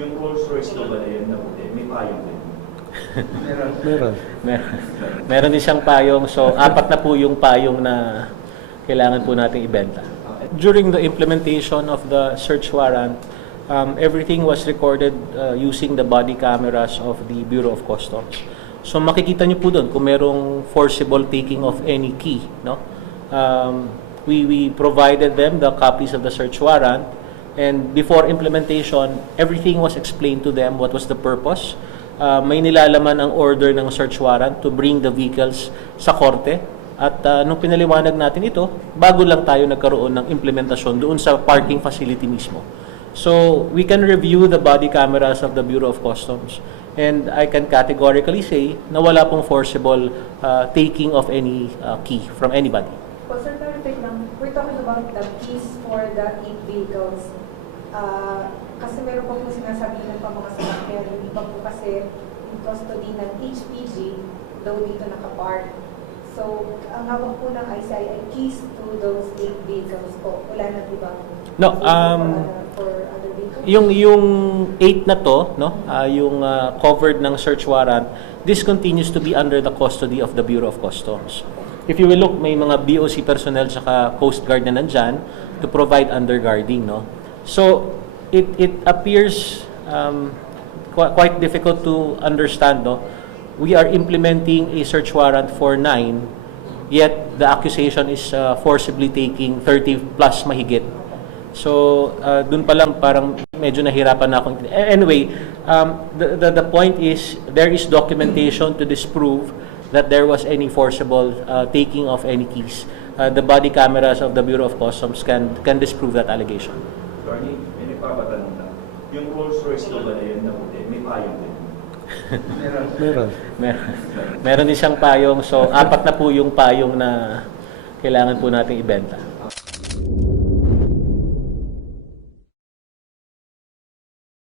Yung Rolls Royce na ba na yan na puti, may payong din? Meron. Meron din siyang payong. So, 4 na po yung payong na kailangan po nating ibenta. During the implementation of the search warrant, everything was recorded using the body cameras of the Bureau of Customs. So, makikita niyo po doon kung merong forcible taking of any key, no? We provided them the copies of the search warrant, and before implementation, everything was explained to them what was the purpose. May nilalaman ang order ng search warrant to bring the vehicles sa korte. At nung pinaliwanag natin ito, bago lang tayo nagkaroon ng implementasyon doon sa parking facility mismo. So, we can review the body cameras of the Bureau of Customs. And I can categorically say na wala pong forcible taking of any key from anybody. Well, sir, clarify lang. We're talking about the keys for the 8 vehicles. Kasi meron po sinasabi ng mga sasakyan, yung iba po kasi in custody ng HPG, daw dito nakapark. So, ang hawak po ng ICI ay keys to those 8 vehicles po. Wala na, di ba? No, For other vehicles? yung 8 na to, no, yung covered ng search warrant, this continues to be under the custody of the Bureau of Customs. If you will look, may mga BOC personnel saka Coast Guard na nandyan to provide underguarding, no. So, it appears quite difficult to understand, no. We are implementing a search warrant for 9, yet the accusation is forcibly taking 30 plus mahigit. So, dun pa lang parang medyo nahirapan na akong. Anyway, the point is there is documentation to disprove that there was any forcible taking of any keys. The body cameras of the Bureau of Customs can disprove that allegation. Attorney, may nagpapatanong na. Yung Rolls Royce na ba na yan na puti, may payong din? Meron din siyang payong. So, 4 na po yung payong na kailangan po nating ibenta.